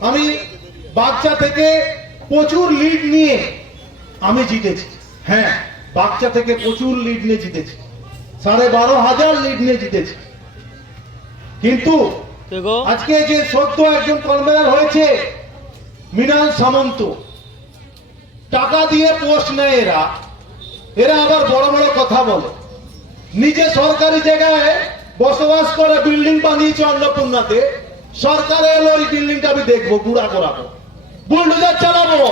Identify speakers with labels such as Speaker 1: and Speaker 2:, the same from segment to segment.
Speaker 1: আমি বাচ্চা থেকে প্রচুর লিড নিয়ে আমি জিতেছি। হ্যাঁ বাচ্চা থেকে প্রচুর লিড নিয়ে জিতেছি। সাড়ে বারো হাজার লিড নিয়ে জিতেছি। কিন্তু আজকে যে সদ্য একজন কনভেনার হয়েছে মৃণাল সামন্ত। টাকা দিয়ে পোস্ট নেয় এরা। এরা আবার বড় বড় কথা বলে। নিজে সরকারি জায়গায় বসবাস করে বিল্ডিং বানিয়েছে অন্নপূর্ণাতে। সরকারে এলো ওই বিল্ডিংটা আমি দেখব গুড়া করাবো। বুলডোজার চালাবো,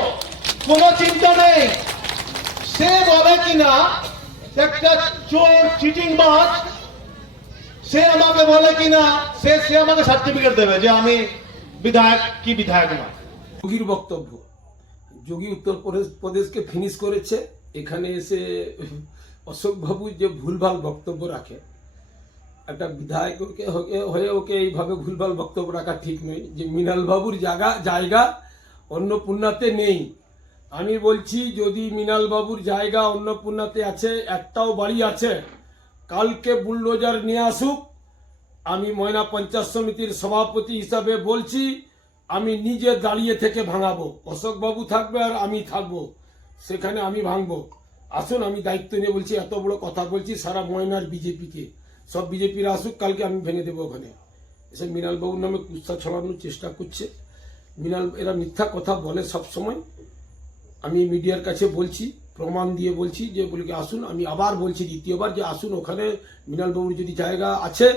Speaker 1: কোনো চিন্তা নেই। সে বলে কিনা, একটা চোর চিটিং বাজ, সে আমাকে বলে কিনা, সে সে আমাকে সার্টিফিকেট দেবে যে আমি বিধায়ক, কি বিধায়ক না।
Speaker 2: যোগীর বক্তব্য। যোগী উত্তর প্রদেশ প্রদেশকে ফিনিশ করেছে। এখানে এসে অশোক বাবু যে ভুলভাল বক্তব্য রাখে একটা বিধায়ককে হয়ে- ওকে এইভাবে ভুলভাল বক্তব্য রাখা ঠিক নয়। যে মৃণাল বাবুর জায়গা জায়গা অন্নপূর্ণাতে নেই। আমি বলছি, যদি মৃণাল বাবুর জায়গা অন্নপূর্ণাতে আছে, একটাও বাড়ি আছে, কালকে বুলডোজার নিয়ে আসুক। আমি ময়না পঞ্চায়েত সমিতির সভাপতি হিসাবে বলছি, আমি নিজে দাঁড়িয়ে থেকে ভাঙাবো। অশোক বাবু থাকবে আর আমি থাকব। সেখানে আমি ভাঙবো। আসুন, আমি দায়িত্ব নিয়ে বলছি, এত বড় কথা বলছি সারা ময়নার বিজেপিকে। সব বিজেপির আসুক, কালকে আমি ভেঙে দেবো ওখানে। এসে মৃণাল বাবুর নামে কুৎসা ছড়ানোর চেষ্টা করছে। মৃণাল, এরা মিথ্যা কথা বলে সব সময়। আমি মিডিয়ার কাছে বলছি, প্রমাণ দিয়ে বলছি যে বলি আসুন, আমি আবার বলছি দ্বিতীয়বার যে আসুন, ওখানে মৃণাল বাবুর যদি জায়গা আছে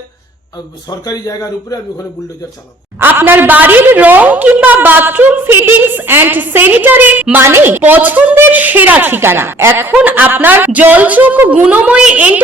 Speaker 2: সরকারি জায়গার উপরে আমি ওখানে বুলডোজার চালাবো।
Speaker 3: আপনার বাড়ির রং কিংবা বাথরুম ফিটিংস এন্ড স্যানিটারি মানে পছন্দের সেরা ঠিকানা। এখন আপনার জলচোখ গুণময়ী